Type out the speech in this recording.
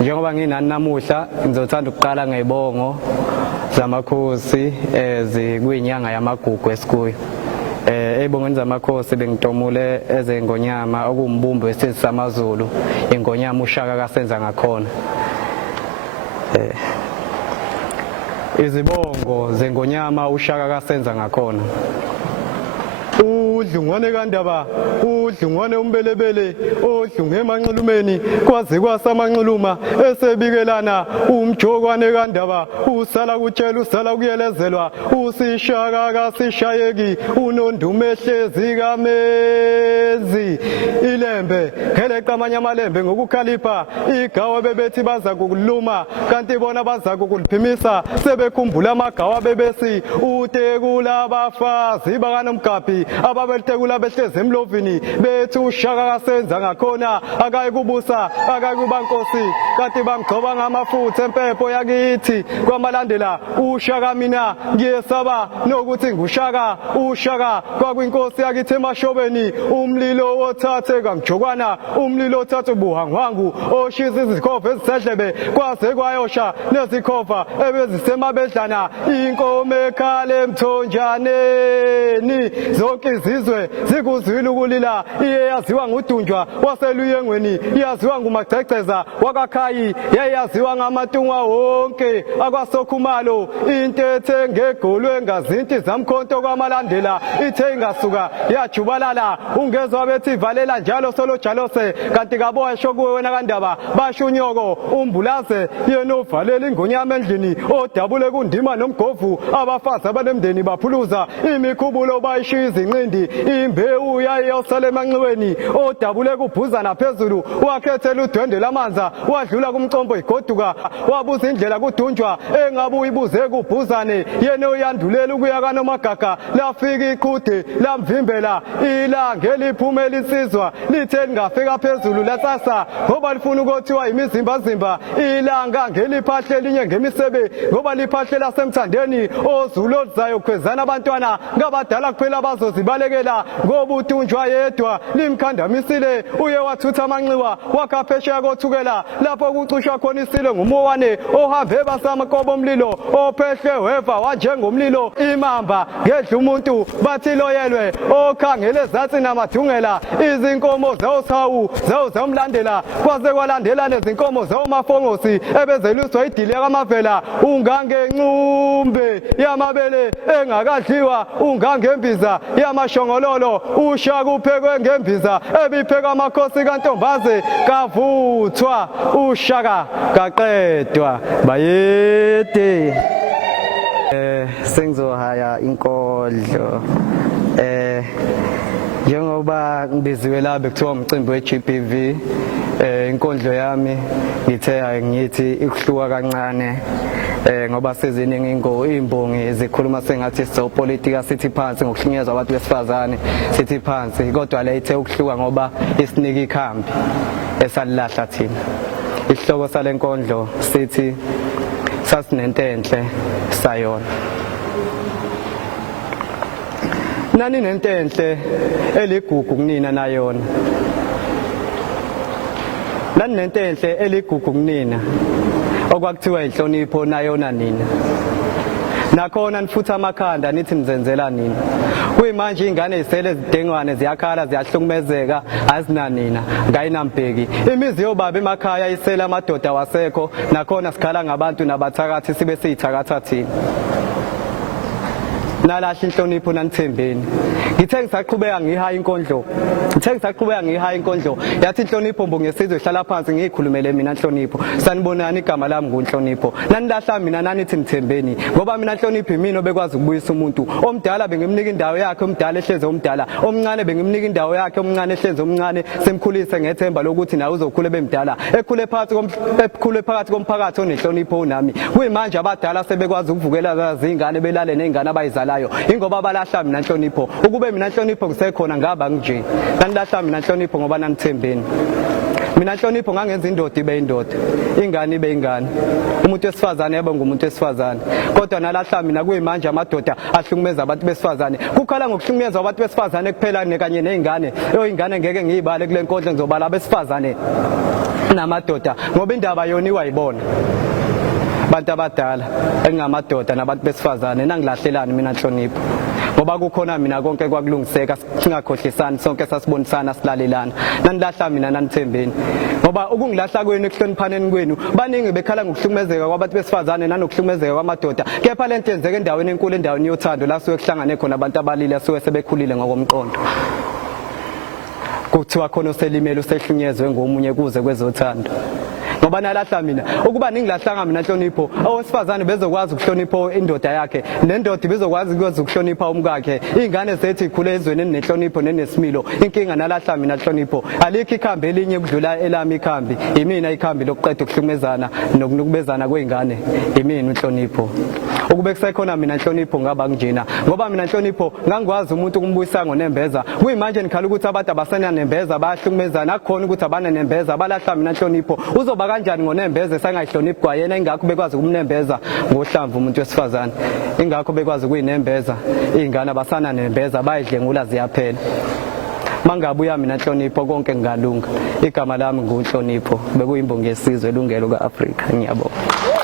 Njengoba nginani namuhla ngizothanda ukuqala ngebongo zamakhosi ezikwinyanga yamagugu esikuyo. Ebongweni zamakhosi bengitomule ezengonyama okumbumbo wesizwe samaZulu, ingonyama uShaka kaSenza ngakhona. Izibongo zengonyama uShaka kaSenza ngakhona. Udlungwane kaNdaba, udlungwane umbelebele, odlunge emanxulumeni kwaze kwasamanxuluma esebikelana umjokwane kaNdaba, usala kutshela usala kuyelezelwa, uSishaka kasishayeki, unondume hlezi kamezi. Ilembe ngeleqa amanye amalembe ngokukhalipha, igawa bebethi baza kukuluma kanti bona baza kukuliphimisa, sebekhumbula amagawa bebethi utekula abafazi bakaNomgabhi ababeltekula behlezi emlovini bethi uShaka kaSenza ngakhona akayi kubusa akayi kuba nkosi, kanti bamgcoba ngamafutha empepho yakithi kwamalandela uShaka. Mina ngiyesaba nokuthi nguShaka, uShaka kwakuyinkosi yakithi emashobeni, umlilo othathe kangijokwana, umlilo othathe ubuhangwangu oshiza izikhova ezisedlebe kwaze kwayosha nezikhova ebezisemabedlana, inkomo ekhale emthonjaneni. Zonke izizwe zikuzwile ukulila, iye yaziwa nguDunjwa waseluyengweni, yaziwa nguMagcegceza wakakhayi, yaziwa ngamatungwa wonke akwaSokhumalo. Intethe ngegolwe ngazinti zamkhonto kwamalandela ithe ingasuka yajubalala, ungezwa bethi valela njalo solo jalose, kanti kaboya shokuwe wena kaNdaba basho unyoko umbulaze yena ovalela ingonyama endlini, odabule kundima nomgovu abafazi abanemndeni baphuluza imikhubulo bayishiya izinqindi, imbewu yayiyosala emanxiweni, odabule kubhuza naphezulu wakhethela udwendwe lamanza, wadlula kumcombo igoduka wabuza indlela kuDunjwa engabuye ibuze kubhuzane, yena uyandulela ukuya kaNomagaga, lafika iqhude lamvimbela ilanga eliphumela insizwa lithe lingafika phezulu lasasa ngoba lifuna ukuthiwa imizimbazimba, ilanga ngeliphahle elinye ngemisebe ngoba liphahle lasemthandeni, oZulu oluzayo kukhwezana abantwana ngabadala kuphela abazozibalekela ngoba uDunjwa yedwa limkhandamisile, uye wathutha amanxiwa wakhaphesheya kothukela lapho kucushwa khona isilo nguMowane ohambe basamakobo omlilo ophehle weva wanjengomlilo, imamba ngedla umuntu bathi loyelwe okhangele ezansi namadungela, izinkomo zawusawu zawumlandela kwaze kwalandela nezinkomo zawumafongosi ebezeluswa idili yakamavela, ungangencumbe yamabele engakadliwa, ungangembiza yamashongololo, uShaka uphekwe ngembiza ebipheka amakhosi kaNtombaze kavuthwa, uShaka kaqedwa bayede. Sengizohaya inkondlo njengoba ngibiziwe la bekuthiwa umcimbi we-GBV, inkondlo yami ngithe ngithi ikuhluka kancane ngoba seziningi imbongi zikhuluma sengathi sizopolitika sithi phansi ngokuhlunyezwa abantu besifazane sithi phansi, kodwa le ithe ukuhluka ngoba isinika ikhambi esalilahla thina. Isihloko sale nkondlo sithi sasinentenhle sayona. Nani nentenhle eligugu kunina nayona, nani nentenhle eligugu kunina okwakuthiwa inhlonipho nayona nina, nakhona nifutha amakhanda nithi nizenzela nina. Kuyimanje ingane izisele zidengwane ziyakhala ziyahlukumezeka azinanina ngayinambheki, imizi yobaba emakhaya isela amadoda wasekho, nakhona sikhala ngabantu nabathakathi sibe siyithakatha thina. Nalahla inhlonipho nanithembeni. Ngithe ngisaqhubeka ngihaya inkondlo, yathi inhlonipho mbongesizwe ihlala phansi ngiyikhulumele mina inhlonipho, sanibonani igama lami nguNhlonipho, nanilahla mina nanithi nithembeni, ngoba mina inhlonipho imina obekwazi ukubuyisa umuntu omdala bengimnika indawo yakhe omdala ehleze omdala, omncane bengimnika indawo yakhe omncane ehleze omncane, simkhulise ngethemba lokuthi nawe uzokhula bemdala, ekhule phakathi komphakathi onenhlonipho unami. Kuyimanje abadala sebekwazi ukuvukela izingane belale nezingane abayizala, ingoba balahla mina inhlonipho. Ukube mina inhlonipho ngisekhona ngaba nje, nanilahla mina inhlonipho ngoba nanithembeni. Mina inhlonipho ngangenza indoda ibe indoda, ingane ibe ingane, umuntu wesifazane yebo ngumuntu wesifazane, kodwa nalahla mina kuyimanje amadoda ahlukumeza abantu besifazane. Kukhala ngokuhlukumeza abantu besifazane kuphela kanye nezingane, ingane ngeke ngiyibale kule nkondlo ngizobala abesifazane. namadoda ngoba indaba yona iwayibona abantu abadala engamadoda nabantu besifazane nangilahlelani mina Nhlonipho ngoba kukhona mina konke kwakulungiseka singakhohlisani sonke sasibonisana silalelana nanilahla mina nanithembeni ngoba ukungilahla kwenu ekuhloniphaneni kwenu baningi bekhala ngokuhlukumezeka kwabantu besifazane nanokuhlukumezeka kwamadoda kepha lento yenzeka endaweni enkulu endaweni yothando la suke kuhlangane khona abantu abalile asuke sebekhulile ngokomqondo kuthiwa khona oselimele usehlunyezwe ngomunye kuze kwezothando ngoba nalahla mina ukuba ningilahlanga mina Nhlonipho owesifazane bezokwazi ukuhlonipha indoda yakhe nendoda bezokwazi ukuhlonipha umkakhe izingane zethu ikhule ezweni nenhlonipho nenesimilo inkinga nalahla mina Nhlonipho alikho ikhambi elinye kudlula elami ikhambi imina ikhambi lokuqeda ukuhlukumezana nokunukubezana kweingane imina uNhlonipho ukube kusekhona mina Nhlonipho ngaba kunjena ngoba mina Nhlonipho ngangikwazi umuntu ukumbuyisa ngonembeza kuyimanje nikhala ukuthi abantu abasena nembeza bayahlukumezana akukhona ukuthi abana nembeza balahla mina Nhlonipho uzoba kanjani ngonembeza sangayihloniphi kwayena ingakho bekwazi ukumnembeza ngohlamvu umuntu wesifazane ingakho bekwazi ukuyinembeza izingane abasana nembeza bayidlengula ziyaphela mangabuya mina Nhlonipho konke ngalunga igama lami nguNhlonipho bekuyimbongi yesizwe elungelo kaAfrika ngiyabonga